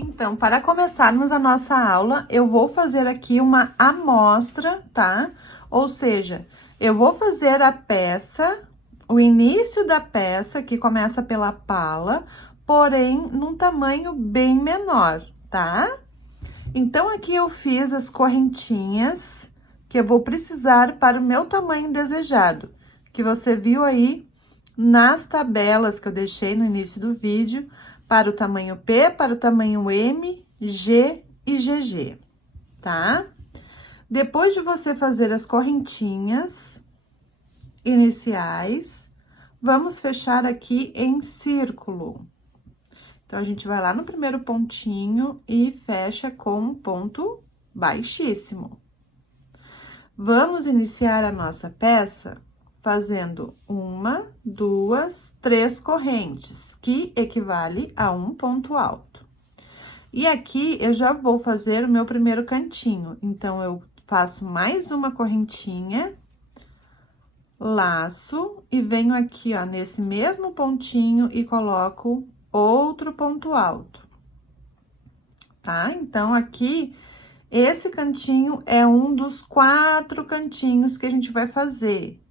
Então, para começarmos a nossa aula, eu vou fazer aqui uma amostra, tá? Ou seja, eu vou fazer a peça, o início da peça, que começa pela pala, porém, num tamanho bem menor, tá? Então, aqui eu fiz as correntinhas que eu vou precisar para o meu tamanho desejado, que você viu aí nas tabelas que eu deixei no início do vídeo, para o tamanho P, para o tamanho M, G e GG, tá? Depois de você fazer as correntinhas iniciais, vamos fechar aqui em círculo. Então, a gente vai lá no primeiro pontinho e fecha com um ponto baixíssimo. Vamos iniciar a nossa peça fazendo 1, 2, 3 correntes, que equivale a um ponto alto. E aqui, eu já vou fazer o meu primeiro cantinho. Então, eu faço mais uma correntinha, laço, e venho aqui, ó, nesse mesmo pontinho e coloco outro ponto alto, tá? Então, aqui, esse cantinho é um dos 4 cantinhos que a gente vai fazer.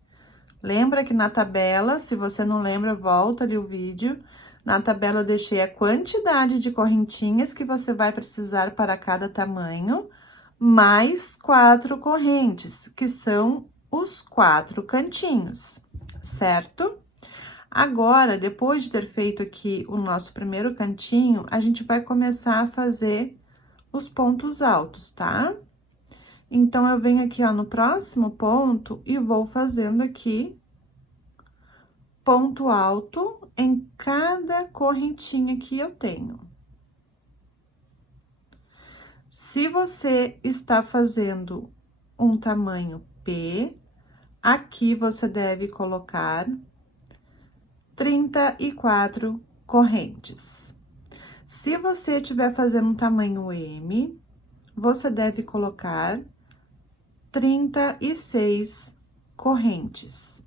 Lembra que na tabela, se você não lembra, volta ali o vídeo. Na tabela eu deixei a quantidade de correntinhas que você vai precisar para cada tamanho, mais 4 correntes, que são os 4 cantinhos, certo? Agora, depois de ter feito aqui o nosso primeiro cantinho, a gente vai começar a fazer os pontos altos, tá? Então, eu venho aqui, ó, no próximo ponto e vou fazendo aqui ponto alto em cada correntinha que eu tenho. Se você está fazendo um tamanho P, aqui você deve colocar 34 correntes. Se você estiver fazendo um tamanho M, você deve colocar 36 correntes.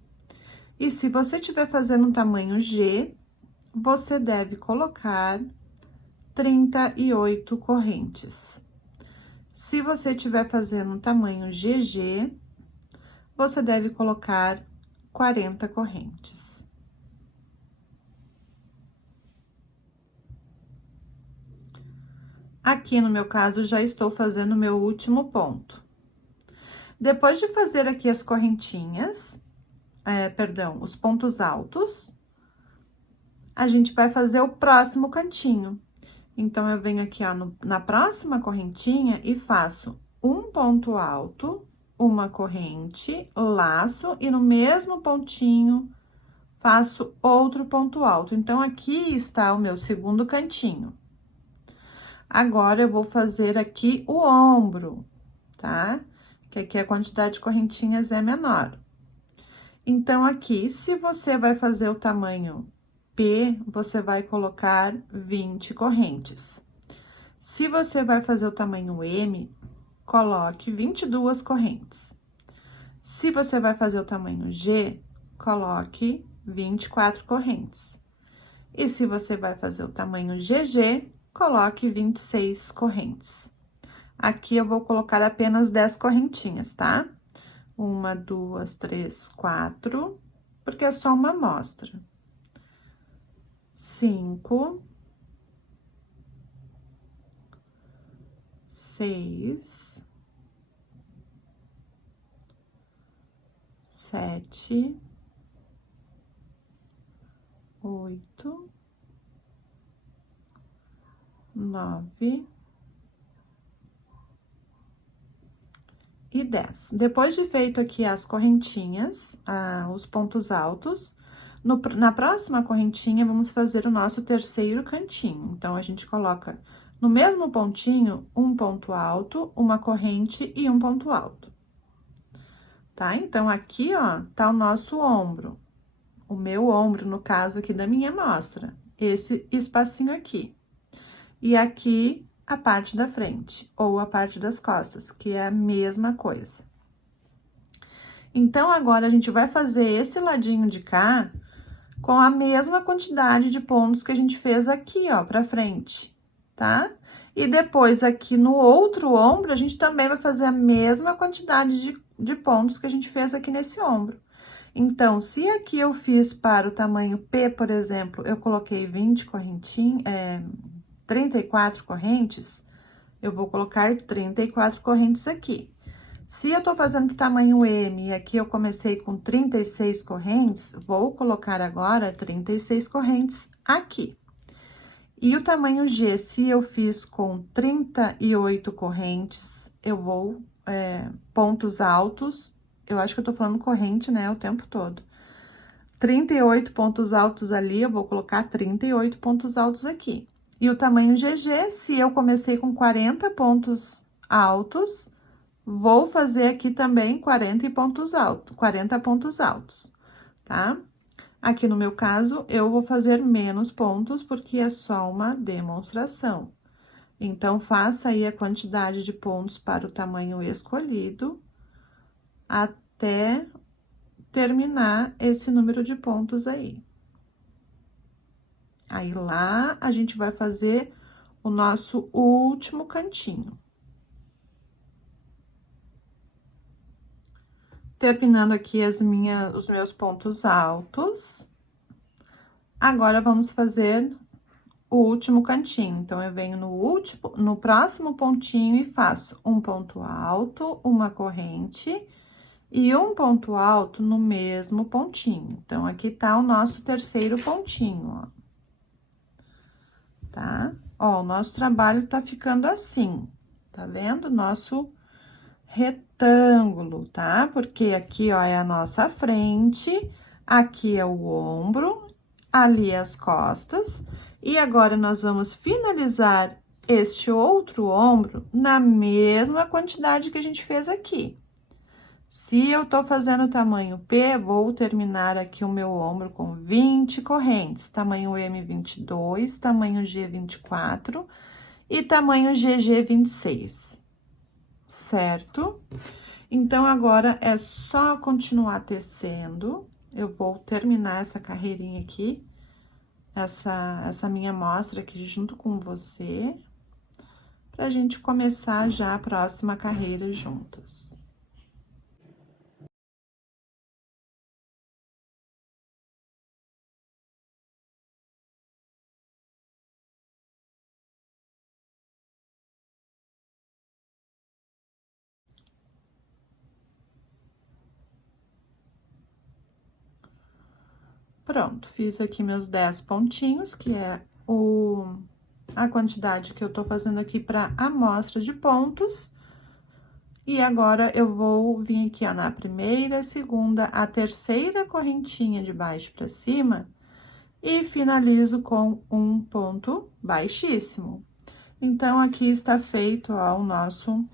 E se você estiver fazendo um tamanho G, você deve colocar 38 correntes. Se você estiver fazendo um tamanho GG, você deve colocar 40 correntes. Aqui, no meu caso, já estou fazendo o meu último ponto. Depois de fazer aqui as correntinhas, os pontos altos, a gente vai fazer o próximo cantinho. Então, eu venho aqui, ó, na próxima correntinha e faço um ponto alto, uma corrente, laço, e no mesmo pontinho, faço outro ponto alto. Então, aqui está o meu segundo cantinho. Agora, eu vou fazer aqui o ombro, tá? Que aqui a quantidade de correntinhas é menor. Então, aqui, se você vai fazer o tamanho P, você vai colocar 20 correntes. Se você vai fazer o tamanho M, coloque 22 correntes. Se você vai fazer o tamanho G, coloque 24 correntes. E se você vai fazer o tamanho GG, coloque 26 correntes. Aqui eu vou colocar apenas 10 correntinhas, tá? 1, 2, 3, 4, porque é só uma amostra. 5, 6, 7, 8, 9 e 10. Depois de feito aqui as correntinhas, os pontos altos, na próxima correntinha, vamos fazer o nosso terceiro cantinho. Então, a gente coloca no mesmo pontinho, um ponto alto, uma corrente e um ponto alto. Tá? Então, aqui, ó, tá o nosso ombro. O meu ombro, no caso aqui da minha amostra. Esse espacinho aqui. E aqui, a parte da frente, ou a parte das costas, que é a mesma coisa. Então, agora, a gente vai fazer esse ladinho de cá com a mesma quantidade de pontos que a gente fez aqui, ó, pra frente, tá? E depois, aqui no outro ombro, a gente também vai fazer a mesma quantidade de pontos que a gente fez aqui nesse ombro. Então, se aqui eu fiz para o tamanho P, por exemplo, eu coloquei 20 correntinhas, 34 correntes, eu vou colocar 34 correntes aqui. Se eu tô fazendo pro tamanho M e aqui eu comecei com 36 correntes, vou colocar agora 36 correntes aqui. E o tamanho G, se eu fiz com 38 correntes, eu vou, pontos altos, eu acho que eu tô falando corrente, né, o tempo todo. 38 pontos altos ali, eu vou colocar 38 pontos altos aqui. E o tamanho GG, se eu comecei com 40 pontos altos, vou fazer aqui também 40 pontos altos, tá? Aqui no meu caso, eu vou fazer menos pontos, porque é só uma demonstração. Então, faça aí a quantidade de pontos para o tamanho escolhido, até terminar esse número de pontos aí. Aí, lá, a gente vai fazer o nosso último cantinho. Terminando aqui os meus pontos altos. Agora, vamos fazer o último cantinho. Então, eu venho no próximo pontinho e faço um ponto alto, uma corrente e um ponto alto no mesmo pontinho. Então, aqui tá o nosso terceiro pontinho, ó. Tá? Ó, o nosso trabalho tá ficando assim, tá vendo? Nosso retângulo, tá? Porque aqui, ó, é a nossa frente, aqui é o ombro, ali as costas, e agora nós vamos finalizar este outro ombro na mesma quantidade que a gente fez aqui. Se eu tô fazendo o tamanho P, vou terminar aqui o meu ombro com 20 correntes, tamanho M 22, tamanho G 24 e tamanho GG 26, certo? Então, agora é só continuar tecendo. Eu vou terminar essa carreirinha aqui, essa minha amostra aqui junto com você, pra gente começar já a próxima carreira juntas. Pronto, fiz aqui meus 10 pontinhos, que é a quantidade que eu tô fazendo aqui pra amostra de pontos. E agora, eu vou vir aqui, ó, na primeira, segunda, a terceira correntinha de baixo pra cima e finalizo com um ponto baixíssimo. Então, aqui está feito, ó, o nosso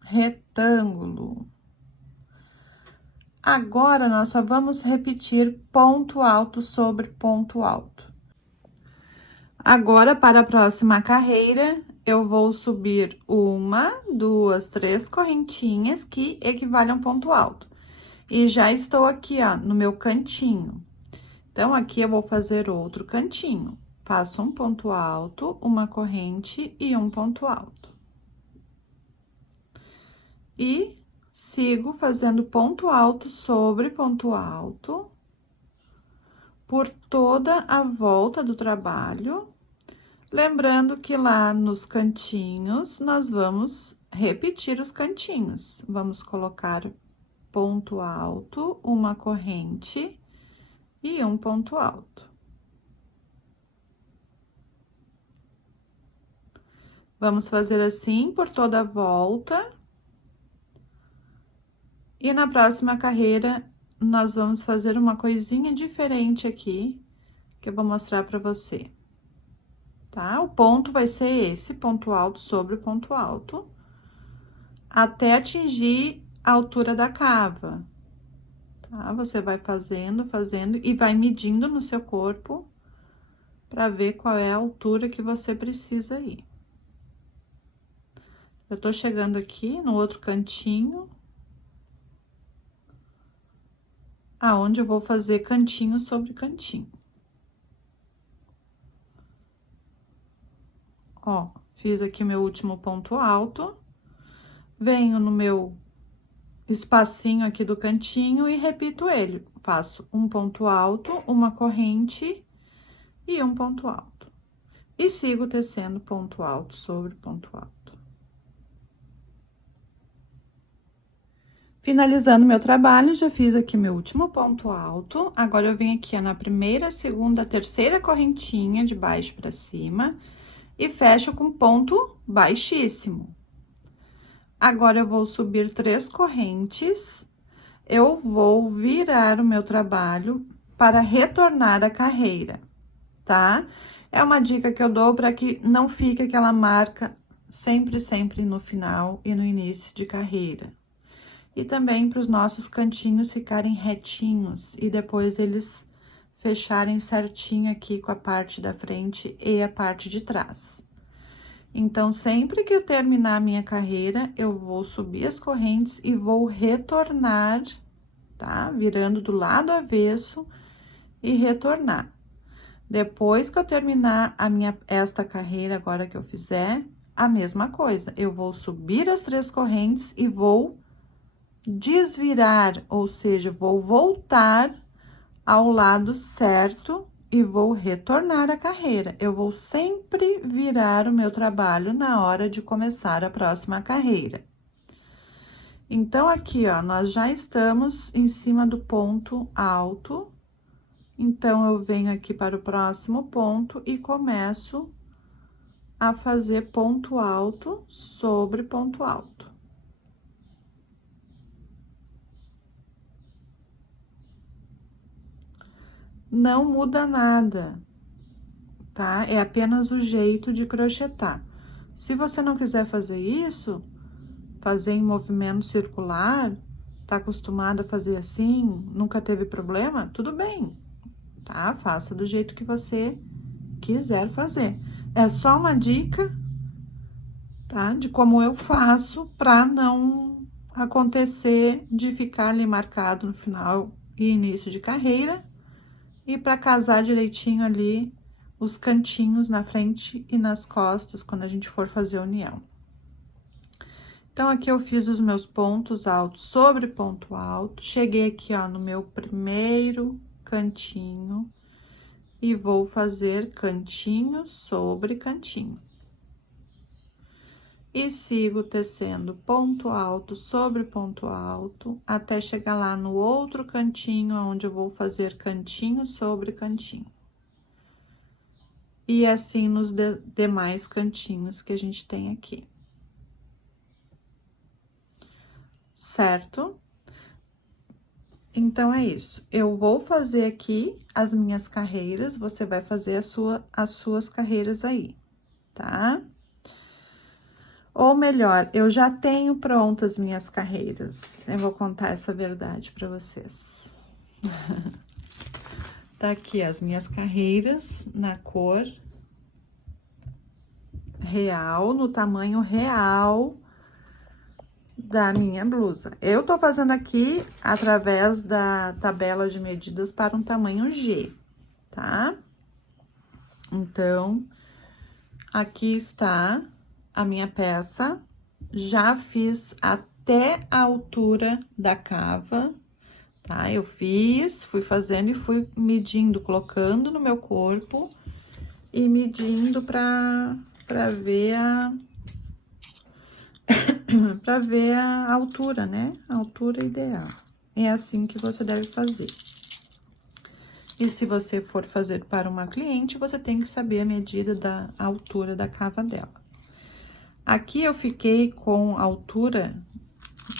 retângulo. Agora, nós só vamos repetir ponto alto sobre ponto alto. Agora, para a próxima carreira, eu vou subir 1, 2, 3 correntinhas que equivalem a um ponto alto. E já estou aqui, ó, no meu cantinho. Então, aqui eu vou fazer outro cantinho. Faço um ponto alto, uma corrente e um ponto alto. E sigo fazendo ponto alto sobre ponto alto por toda a volta do trabalho. Lembrando que lá nos cantinhos, nós vamos repetir os cantinhos. Vamos colocar ponto alto, uma corrente e um ponto alto. Vamos fazer assim por toda a volta. E na próxima carreira, nós vamos fazer uma coisinha diferente aqui, que eu vou mostrar pra você. Tá? O ponto vai ser esse, ponto alto sobre ponto alto, até atingir a altura da cava. Tá? Você vai fazendo, fazendo e vai medindo no seu corpo pra ver qual é a altura que você precisa ir. Eu tô chegando aqui no outro cantinho, aonde eu vou fazer cantinho sobre cantinho. Ó, fiz aqui meu último ponto alto, venho no meu espacinho aqui do cantinho e repito ele. Faço um ponto alto, uma corrente e um ponto alto. E sigo tecendo ponto alto sobre ponto alto. Finalizando meu trabalho, já fiz aqui meu último ponto alto. Agora, eu venho aqui, ó, na primeira, segunda, terceira correntinha de baixo pra cima e fecho com ponto baixíssimo. Agora, eu vou subir 3 correntes, eu vou virar o meu trabalho para retornar a carreira, tá? É uma dica que eu dou para que não fique aquela marca sempre no final e no início de carreira. E também para os nossos cantinhos ficarem retinhos e depois eles fecharem certinho aqui com a parte da frente e a parte de trás. Então, sempre que eu terminar a minha carreira, eu vou subir as correntes e vou retornar, tá? Virando do lado avesso e retornar. Depois que eu terminar esta carreira agora que eu fizer, a mesma coisa. Eu vou subir as 3 correntes e vou desvirar, ou seja, vou voltar ao lado certo e vou retornar a carreira. Eu vou sempre virar o meu trabalho na hora de começar a próxima carreira. Então, aqui, ó, nós já estamos em cima do ponto alto. Então, eu venho aqui para o próximo ponto e começo a fazer ponto alto sobre ponto alto. Não muda nada, tá? É apenas o jeito de crochetar. Se você não quiser fazer isso, fazer em movimento circular, tá acostumado a fazer assim, nunca teve problema, tudo bem, tá? Faça do jeito que você quiser fazer. É só uma dica, tá? De como eu faço pra não acontecer de ficar ali marcado no final e início de carreira. E para casar direitinho ali os cantinhos na frente e nas costas, quando a gente for fazer a união. Então, aqui eu fiz os meus pontos altos sobre ponto alto, cheguei aqui, ó, no meu primeiro cantinho e vou fazer cantinho sobre cantinho. E sigo tecendo ponto alto sobre ponto alto, até chegar lá no outro cantinho, onde eu vou fazer cantinho sobre cantinho. E assim nos demais cantinhos que a gente tem aqui. Certo? Então, é isso. Eu vou fazer aqui as minhas carreiras, você vai fazer as suas carreiras aí, tá? Ou melhor, eu já tenho prontas as minhas carreiras. Eu vou contar essa verdade para vocês. Tá aqui as minhas carreiras na cor real, no tamanho real da minha blusa. Eu tô fazendo aqui através da tabela de medidas para um tamanho G, tá? Então, aqui está a minha peça. Já fiz até a altura da cava, tá? Eu fui fazendo e fui medindo, colocando no meu corpo e medindo pra ver pra ver a altura, né? A altura ideal. É assim que você deve fazer. E se você for fazer para uma cliente, você tem que saber a medida da altura da cava dela. Aqui eu fiquei com a altura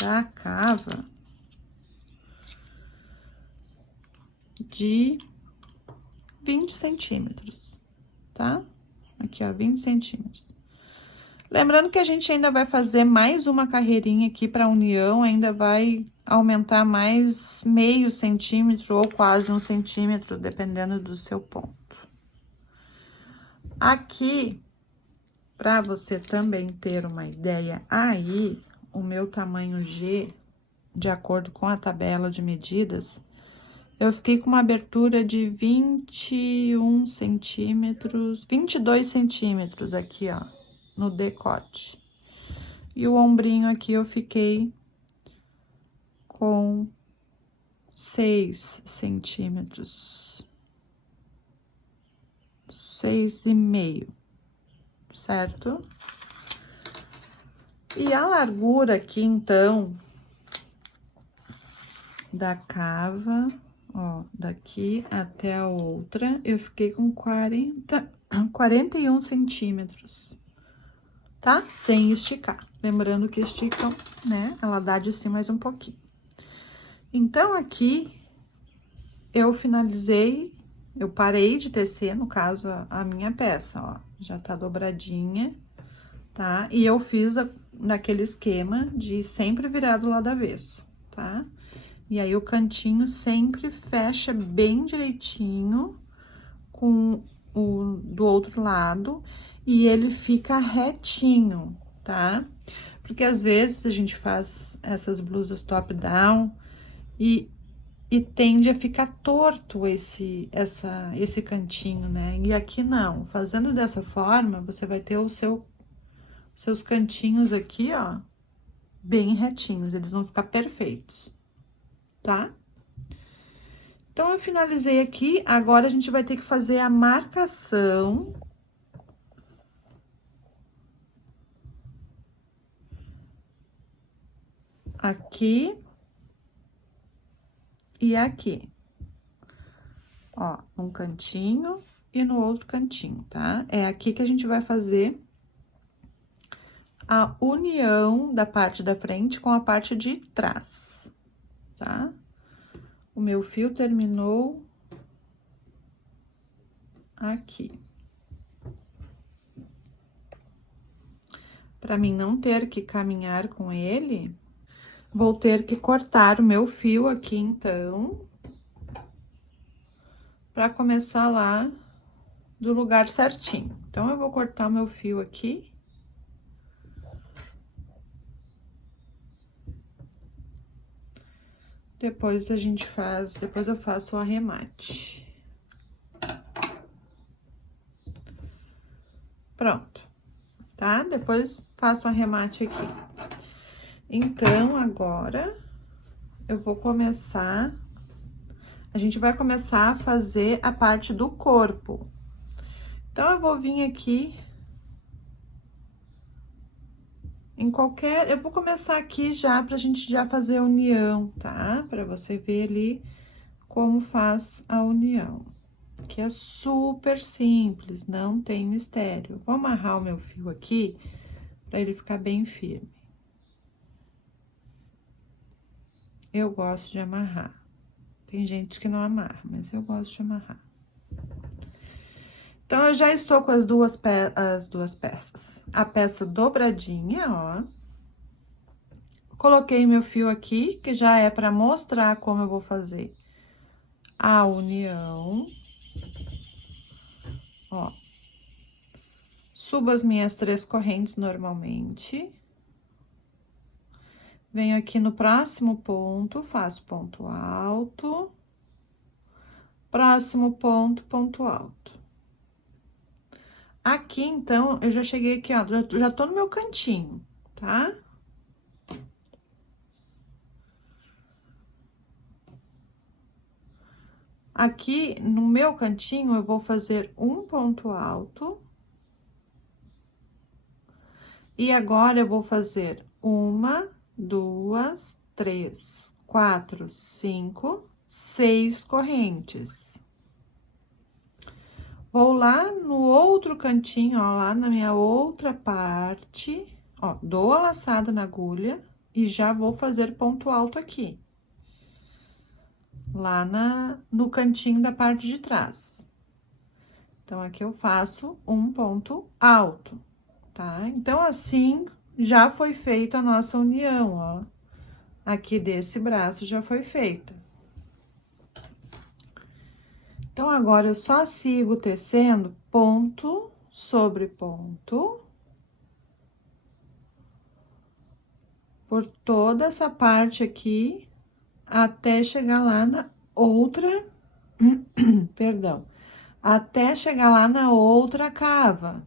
da cava de 20 centímetros, tá? Aqui, ó, 20 centímetros. Lembrando que a gente ainda vai fazer mais uma carreirinha aqui para união, ainda vai aumentar mais meio centímetro ou quase 1 centímetro, dependendo do seu ponto. Aqui, para você também ter uma ideia, aí, o meu tamanho G, de acordo com a tabela de medidas, eu fiquei com uma abertura de 21 centímetros, 22 centímetros aqui, ó, no decote. E o ombrinho aqui eu fiquei com 6 centímetros. 6,5, certo? E a largura aqui, então, da cava, ó, daqui até a outra, eu fiquei com 41 centímetros, tá? Sem esticar. Lembrando que esticam, né? Ela dá de si mais um pouquinho. Então, aqui, eu finalizei, eu parei de tecer, no caso, a minha peça, ó. Já tá dobradinha, tá? E eu fiz naquele esquema de sempre virar do lado avesso, tá? E aí, o cantinho sempre fecha bem direitinho com o do outro lado e ele fica retinho, tá? Porque às vezes a gente faz essas blusas top-down e tende a ficar torto esse cantinho, né? E aqui não, fazendo dessa forma, você vai ter seus cantinhos aqui, ó, bem retinhos, eles vão ficar perfeitos, tá? Então, eu finalizei aqui, agora a gente vai ter que fazer a marcação. Aqui. E aqui. Ó, um cantinho e no outro cantinho, tá? É aqui que a gente vai fazer a união da parte da frente com a parte de trás, tá? O meu fio terminou aqui. Para mim não ter que caminhar com ele, vou ter que cortar o meu fio aqui, então, para começar lá do lugar certinho. Então, eu vou cortar o meu fio aqui. Depois depois eu faço o arremate. Pronto, tá? Depois faço o arremate aqui. Então, agora, eu vou começar... A gente vai começar a fazer a parte do corpo. Então, eu vou vir aqui... Eu vou começar aqui já pra gente já fazer a união, tá? Pra você ver ali como faz a união. Que é super simples, não tem mistério. Vou amarrar o meu fio aqui pra ele ficar bem firme. Eu gosto de amarrar. Tem gente que não amarra, mas eu gosto de amarrar. Então, eu já estou com as duas peças. A peça dobradinha, ó. Coloquei meu fio aqui, que já é para mostrar como eu vou fazer a união. Ó. Subo as minhas 3 correntes normalmente. Venho aqui no próximo ponto, faço ponto alto. Próximo ponto, ponto alto. Aqui, então, eu já cheguei aqui, ó, já tô no meu cantinho, tá? Aqui, no meu cantinho, eu vou fazer um ponto alto. E agora, eu vou fazer 1, 2, 3, 4, 5, 6 correntes. Vou lá no outro cantinho, ó, lá na minha outra parte, ó, dou a laçada na agulha e já vou fazer ponto alto aqui. Lá no cantinho da parte de trás. Então, aqui eu faço um ponto alto, tá? Então, assim, já foi feita a nossa união, ó. Aqui desse braço já foi feita. Então, agora, eu só sigo tecendo ponto sobre ponto. Por toda essa parte aqui, até chegar lá na outra, perdão, até chegar lá na outra cava,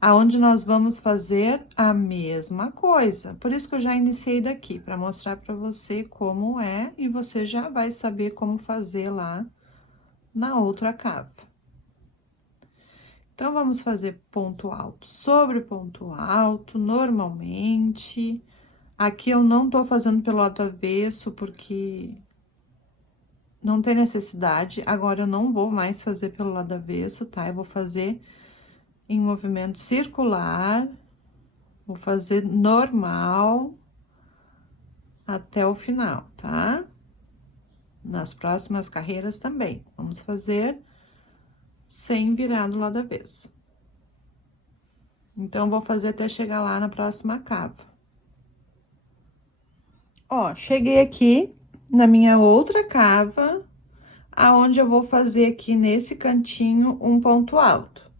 aonde nós vamos fazer a mesma coisa. Por isso que eu já iniciei daqui, para mostrar para você como é, e você já vai saber como fazer lá na outra cava. Então, vamos fazer ponto alto sobre ponto alto, normalmente. Aqui eu não tô fazendo pelo lado avesso, porque não tem necessidade. Agora, eu não vou mais fazer pelo lado avesso, tá? Eu vou fazer em movimento circular, vou fazer normal até o final, tá? Nas próximas carreiras também, vamos fazer sem virar do lado avesso. Então, vou fazer até chegar lá na próxima cava. Ó, cheguei aqui na minha outra cava, aonde eu vou fazer aqui nesse cantinho um ponto alto.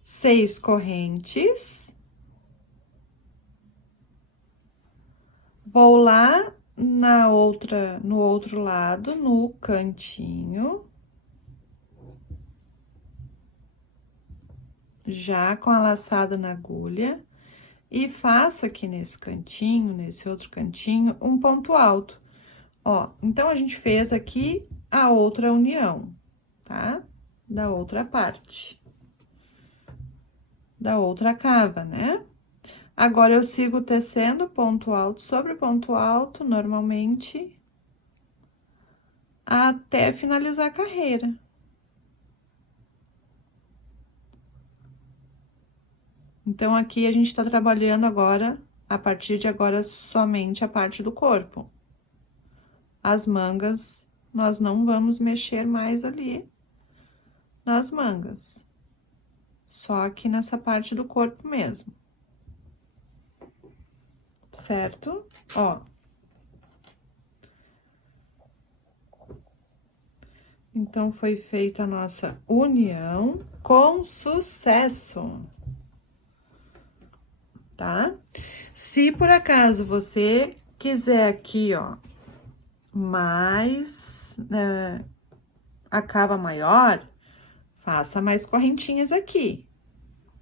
6 correntes. Vou lá no outro lado, no cantinho. Já com a laçada na agulha. E faço aqui nesse cantinho, nesse outro cantinho, um ponto alto. Ó, então, a gente fez aqui a outra união, tá? Da outra parte. Da outra cava, né? Agora, eu sigo tecendo ponto alto sobre ponto alto, normalmente, até finalizar a carreira. Então, aqui a gente tá trabalhando agora, a partir de agora, somente a parte do corpo. As mangas, nós não vamos mexer mais ali nas mangas. Só aqui nessa parte do corpo mesmo. Certo? Ó. Então, foi feita a nossa união com sucesso. Tá? Se por acaso você quiser aqui, ó, mais, a cava maior, faça mais correntinhas aqui,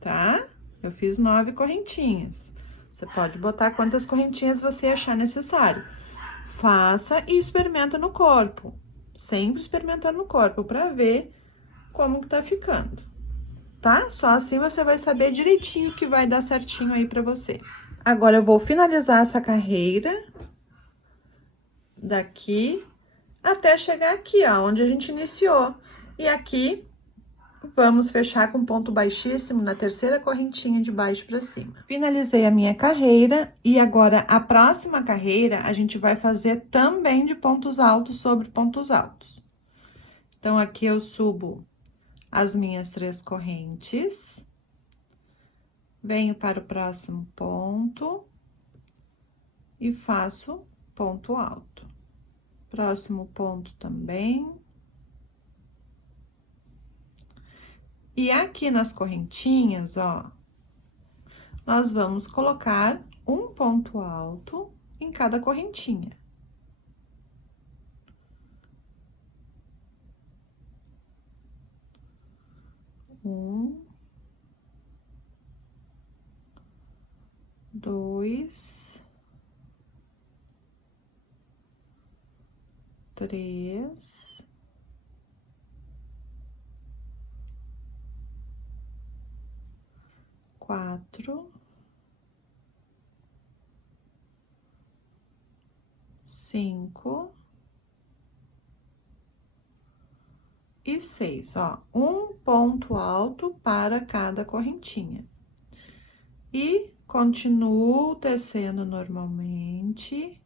tá? Eu fiz 9 correntinhas. Você pode botar quantas correntinhas você achar necessário. Faça e experimenta no corpo. Sempre experimentando no corpo, pra ver como que tá ficando, tá? Só assim você vai saber direitinho que vai dar certinho aí pra você. Agora, eu vou finalizar essa carreira daqui até chegar aqui, ó, onde a gente iniciou. E aqui, vamos fechar com ponto baixíssimo na terceira correntinha de baixo pra cima. Finalizei a minha carreira e agora a próxima carreira a gente vai fazer também de pontos altos sobre pontos altos. Então, aqui eu subo as minhas 3 correntes, venho para o próximo ponto e faço ponto alto. Próximo ponto também. E aqui nas correntinhas, ó, nós vamos colocar um ponto alto em cada correntinha. Um, dois, três, quatro, cinco e 6, ó, um ponto alto para cada correntinha. E continuo tecendo normalmente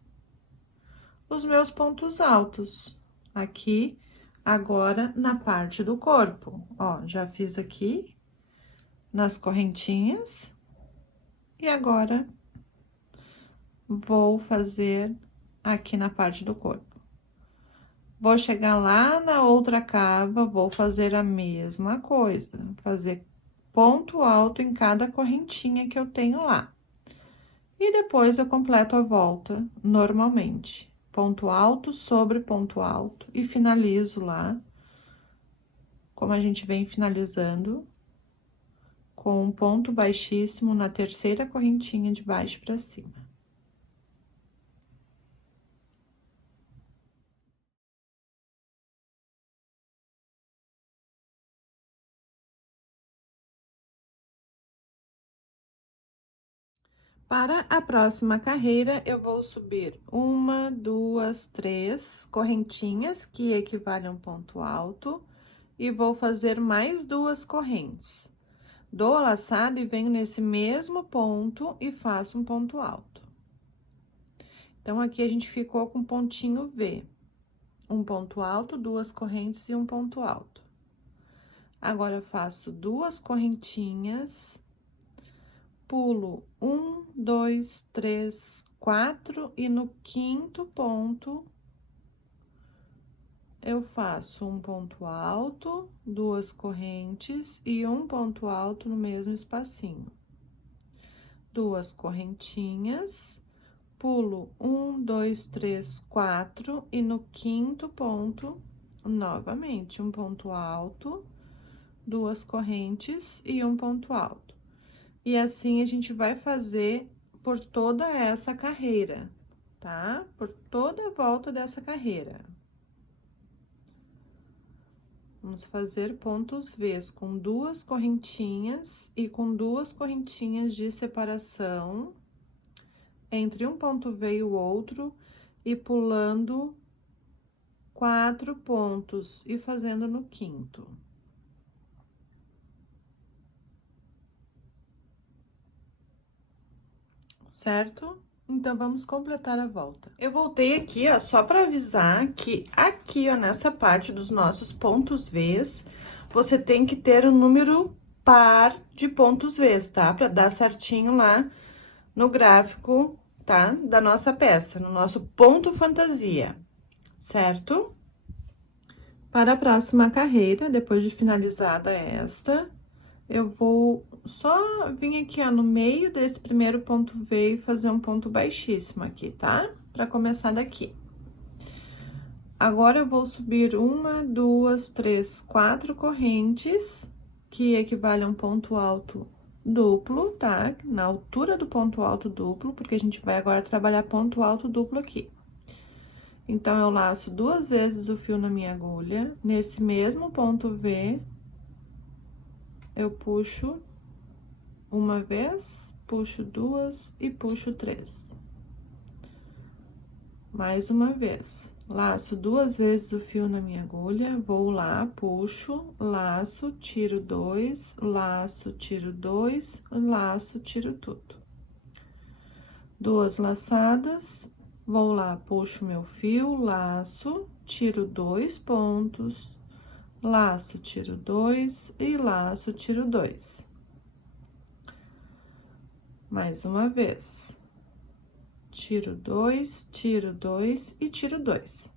os meus pontos altos aqui, agora na parte do corpo. Ó, já fiz aqui nas correntinhas e agora vou fazer aqui na parte do corpo. Vou chegar lá na outra cava, vou fazer a mesma coisa, fazer ponto alto em cada correntinha que eu tenho lá. E depois eu completo a volta normalmente. Ponto alto sobre ponto alto e finalizo lá, como a gente vem finalizando, com um ponto baixíssimo na terceira correntinha de baixo para cima. Para a próxima carreira, eu vou subir 1, 2, 3 correntinhas, que equivalem a um ponto alto, e vou fazer mais 2 correntes. Dou a laçada e venho nesse mesmo ponto e faço um ponto alto. Então, aqui a gente ficou com pontinho V. Um ponto alto, 2 correntes e um ponto alto. Agora, eu faço 2 correntinhas, pulo 1, 2, 3, 4 e no quinto ponto eu faço um ponto alto, 2 correntes e um ponto alto no mesmo espacinho. 2 correntinhas, pulo 1, 2, 3, 4 e no quinto ponto, novamente, um ponto alto, 2 correntes e um ponto alto. E assim a gente vai fazer por toda essa carreira, tá? Por toda a volta dessa carreira. Vamos fazer pontos V's com 2 correntinhas e com 2 correntinhas de separação entre um ponto V e o outro, e pulando 4 pontos e fazendo no quinto. Certo? Então, vamos completar a volta. Eu voltei aqui, ó, só para avisar que aqui, ó, nessa parte dos nossos pontos V's, você tem que ter o número par de pontos V's, tá? Para dar certinho lá no gráfico, tá? Da nossa peça, no nosso ponto fantasia, certo? Para a próxima carreira, depois de finalizada esta, eu vou só vir aqui, ó, no meio desse primeiro ponto V e fazer um ponto baixíssimo aqui, tá? Pra começar daqui. Agora, eu vou subir 1, 2, 3, 4 correntes, que equivale a um ponto alto duplo, tá? Na altura do ponto alto duplo, porque a gente vai agora trabalhar ponto alto duplo aqui. Então, eu laço 2 vezes o fio na minha agulha, nesse mesmo ponto V, eu puxo uma vez, puxo 2 e puxo 3. Mais uma vez, laço 2 vezes o fio na minha agulha, vou lá, puxo, laço, tiro 2, laço, tiro 2, laço, tiro tudo. 2 laçadas, vou lá, puxo meu fio, laço, tiro 2 pontos, laço, tiro 2 e laço, tiro 2. Mais uma vez. Tiro 2 e tiro 2.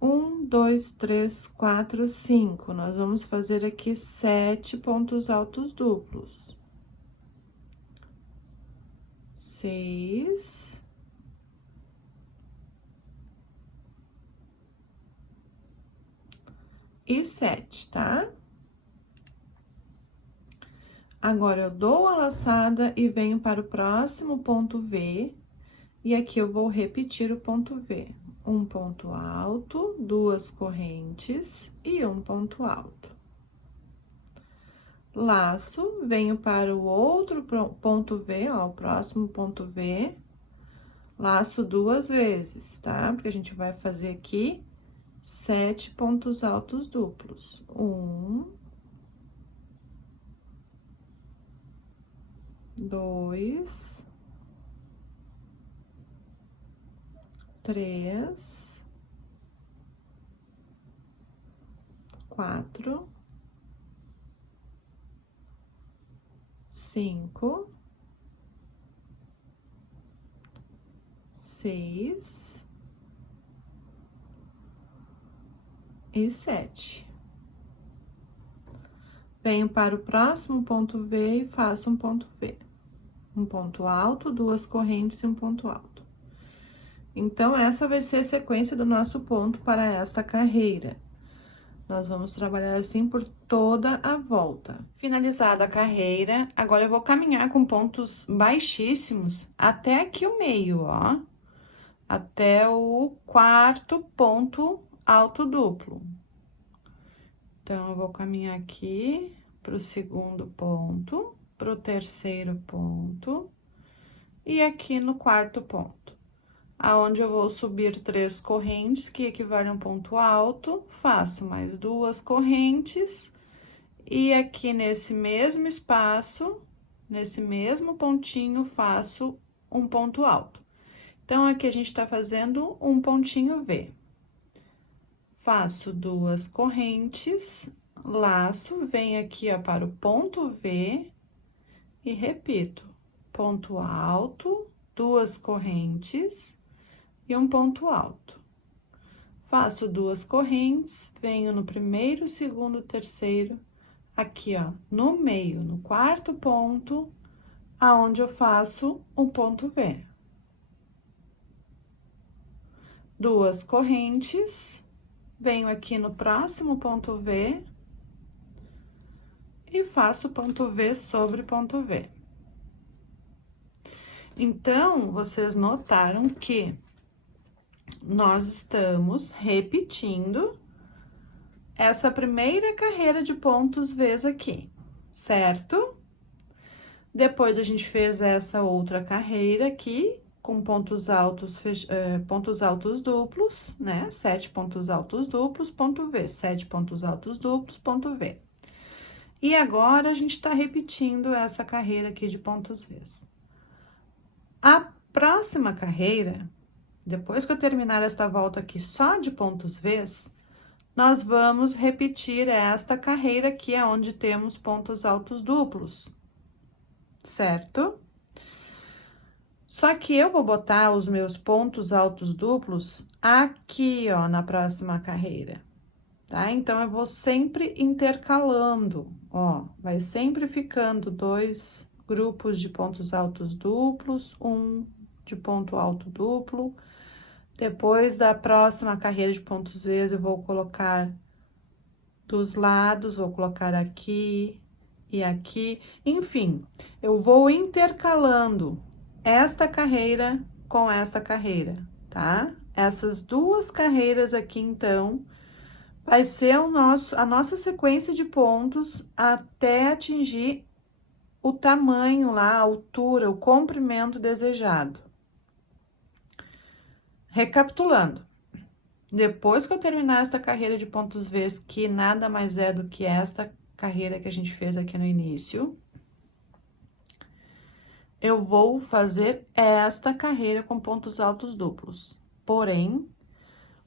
1, 2, 3, 4, 5. Nós vamos fazer aqui 7 pontos altos duplos. 6. E 7, tá? Agora, eu dou a laçada e venho para o próximo ponto V, e aqui eu vou repetir o ponto V. Um ponto alto, 2 correntes e um ponto alto. Laço, venho para o outro ponto V, ó, o próximo ponto V. Laço 2 vezes, tá? Porque a gente vai fazer aqui 7 pontos altos duplos. 1, 2, 3, 4, 5, 6 e 7. Venho para o próximo ponto V e faço um ponto V. Um ponto alto, 2 correntes e um ponto alto. Então, essa vai ser a sequência do nosso ponto para esta carreira. Nós vamos trabalhar assim por toda a volta. Finalizada a carreira, agora eu vou caminhar com pontos baixíssimos até aqui o meio, ó. Até o quarto ponto alto duplo. Então, eu vou caminhar aqui pro segundo ponto, pro terceiro ponto e aqui no quarto ponto, aonde eu vou subir 3 correntes, que equivale a um ponto alto, faço mais 2 correntes, e aqui nesse mesmo espaço, nesse mesmo pontinho, faço um ponto alto. Então, aqui a gente tá fazendo um pontinho V. Faço 2 correntes, laço, venho aqui, ó, para o ponto V e repito. Ponto alto, 2 correntes e um ponto alto. Faço 2 correntes, venho no primeiro, segundo, terceiro, aqui, ó, no meio, no quarto ponto, aonde eu faço um ponto V. 2 correntes, venho aqui no próximo ponto V e faço ponto V sobre ponto V. Então, vocês notaram que nós estamos repetindo essa primeira carreira de pontos Vs aqui, certo? Depois, a gente fez essa outra carreira aqui, com pontos altos duplos, né? 7 pontos altos duplos, ponto V, 7 pontos altos duplos, ponto V. E agora, a gente tá repetindo essa carreira aqui de pontos Vs. A próxima carreira, depois que eu terminar esta volta aqui só de pontos Vs, nós vamos repetir esta carreira aqui, onde temos pontos altos duplos, certo? Só que eu vou botar os meus pontos altos duplos aqui, ó, na próxima carreira, tá? Então, eu vou sempre intercalando, ó, vai sempre ficando 2 grupos de pontos altos duplos, um de ponto alto duplo. Depois da próxima carreira de pontos Vs, eu vou colocar dos lados, vou colocar aqui e aqui. Enfim, eu vou intercalando esta carreira com esta carreira, tá? Essas 2 carreiras aqui, então, vai ser a nossa sequência de pontos até atingir o tamanho lá, a altura, o comprimento desejado. Recapitulando, depois que eu terminar esta carreira de pontos Vs, que nada mais é do que esta carreira que a gente fez aqui no início, eu vou fazer esta carreira com pontos altos duplos. Porém,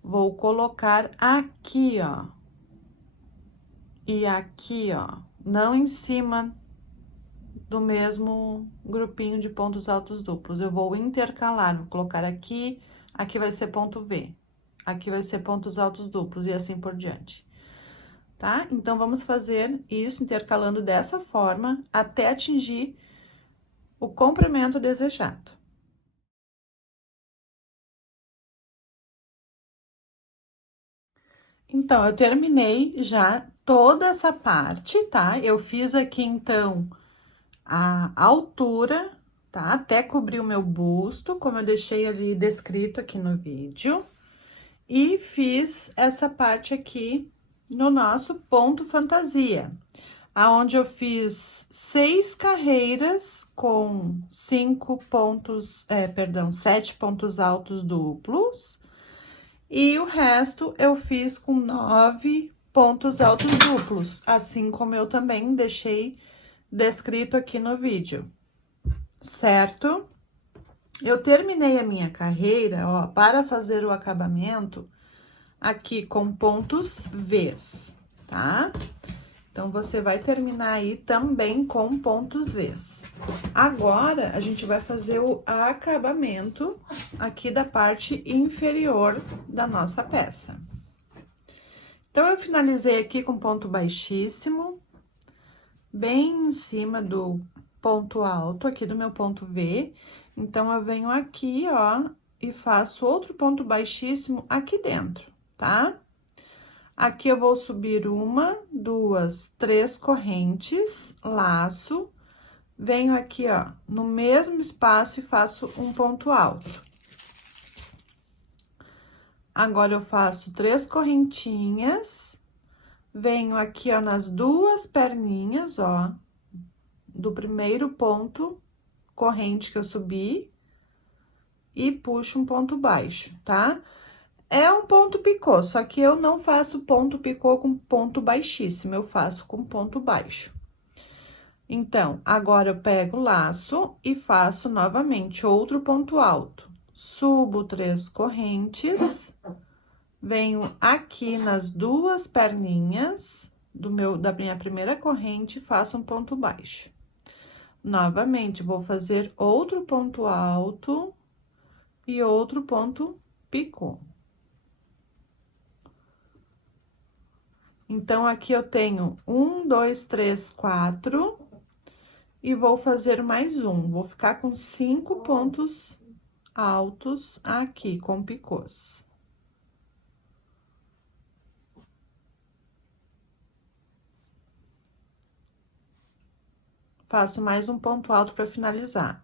vou colocar aqui, ó, e aqui, ó, não em cima do mesmo grupinho de pontos altos duplos. Eu vou intercalar, vou colocar aqui, aqui vai ser ponto V, aqui vai ser pontos altos duplos e assim por diante. Tá? Então, vamos fazer isso intercalando dessa forma até atingir o comprimento desejado. Então, eu terminei já toda essa parte, tá? Eu fiz aqui, então, a altura, tá? Até cobrir o meu busto, como eu deixei ali descrito aqui no vídeo. E fiz essa parte aqui no nosso ponto fantasia, aonde eu fiz 6 carreiras com 7 pontos altos duplos. E o resto eu fiz com 9 pontos altos duplos, assim como eu também deixei descrito aqui no vídeo, certo? Eu terminei a minha carreira, ó, para fazer o acabamento aqui com pontos V's, tá? Então, você vai terminar aí também com pontos V's. Agora, a gente vai fazer o acabamento aqui da parte inferior da nossa peça. Então, eu finalizei aqui com ponto baixíssimo, bem em cima do ponto alto aqui do meu ponto V. Então, eu venho aqui, ó, e faço outro ponto baixíssimo aqui dentro, tá? Aqui eu vou subir 1, 2, 3 correntes, laço, venho aqui, ó, no mesmo espaço e faço um ponto alto. Agora, eu faço 3 correntinhas, venho aqui, ó, nas 2 perninhas, ó, do primeiro ponto corrente que eu subi e puxo um ponto baixo, tá? É um ponto picô, só que eu não faço ponto picô com ponto baixíssimo, eu faço com ponto baixo. Então, agora eu pego o laço e faço novamente outro ponto alto. Subo 3 correntes, venho aqui nas 2 perninhas da minha primeira corrente e faço um ponto baixo. Novamente, vou fazer outro ponto alto e outro ponto picô. Então, aqui eu tenho 1, 2, 3, 4, e vou fazer mais um. Vou ficar com 5 pontos altos aqui com picôs. Faço mais um ponto alto para finalizar.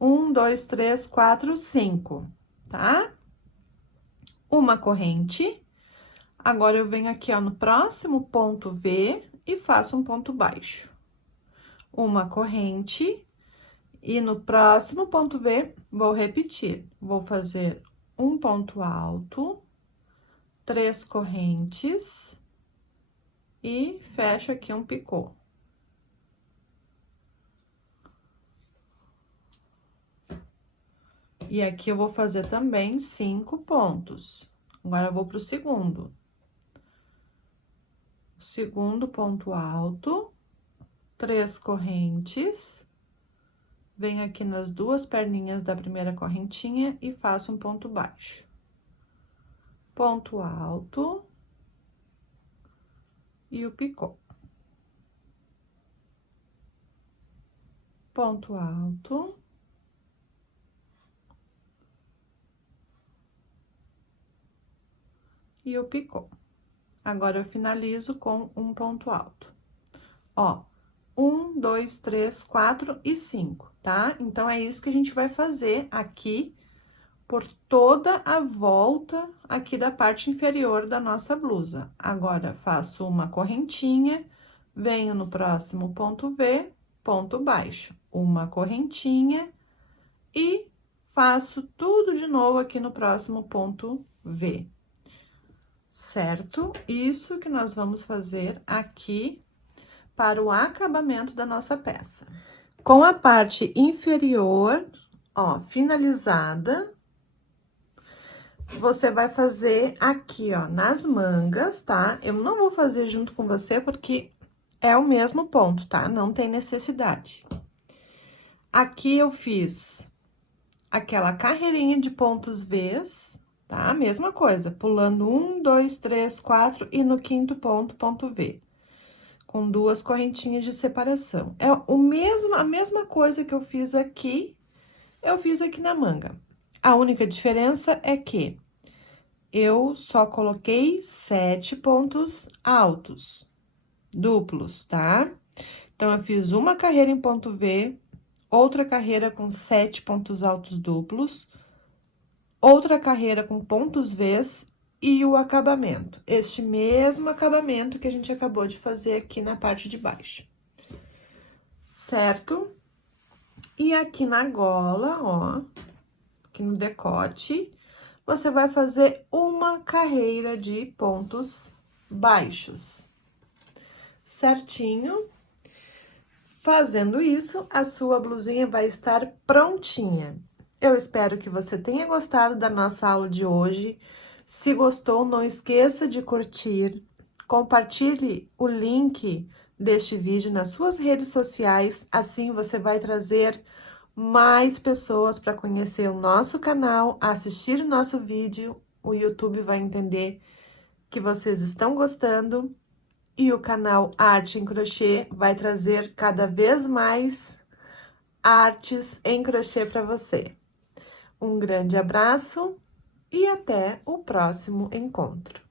1, 2, 3, 4, 5, tá? Uma corrente. Agora, eu venho aqui, ó, no próximo ponto V e faço um ponto baixo. Uma corrente, e no próximo ponto V, vou repetir. Vou fazer um ponto alto, 3 correntes, e fecho aqui um picô. E aqui eu vou fazer também 5 pontos. Agora, eu vou pro segundo. Segundo ponto alto, 3 correntes, venho aqui nas 2 perninhas da primeira correntinha e faço um ponto baixo. Ponto alto e o picô. Ponto alto. E o picô. Agora, eu finalizo com um ponto alto. Ó, 1, 2, 3, 4 e 5, tá? Então, é isso que a gente vai fazer aqui por toda a volta aqui da parte inferior da nossa blusa. Agora, faço uma correntinha, venho no próximo ponto V, ponto baixo, uma correntinha e faço tudo de novo aqui no próximo ponto V. Certo? Isso que nós vamos fazer aqui para o acabamento da nossa peça. Com a parte inferior, ó, finalizada, você vai fazer aqui, ó, nas mangas, tá? Eu não vou fazer junto com você, porque é o mesmo ponto, tá? Não tem necessidade. Aqui eu fiz aquela carreirinha de pontos Vs, tá? Mesma coisa, pulando 1, 2, 3, 4 e no quinto ponto, ponto V. Com 2 correntinhas de separação. É a mesma coisa que eu fiz aqui na manga. A única diferença é que eu só coloquei 7 pontos altos, duplos, tá? Então, eu fiz uma carreira em ponto V, outra carreira com 7 pontos altos duplos, outra carreira com pontos Vs e o acabamento. Este mesmo acabamento que a gente acabou de fazer aqui na parte de baixo. Certo? E aqui na gola, ó, aqui no decote, você vai fazer uma carreira de pontos baixos. Certinho? Fazendo isso, a sua blusinha vai estar prontinha. Eu espero que você tenha gostado da nossa aula de hoje. Se gostou, não esqueça de curtir, compartilhe o link deste vídeo nas suas redes sociais, assim você vai trazer mais pessoas para conhecer o nosso canal, assistir o nosso vídeo, o YouTube vai entender que vocês estão gostando e o canal Arte em Crochê vai trazer cada vez mais artes em crochê para você. Um grande abraço e até o próximo encontro.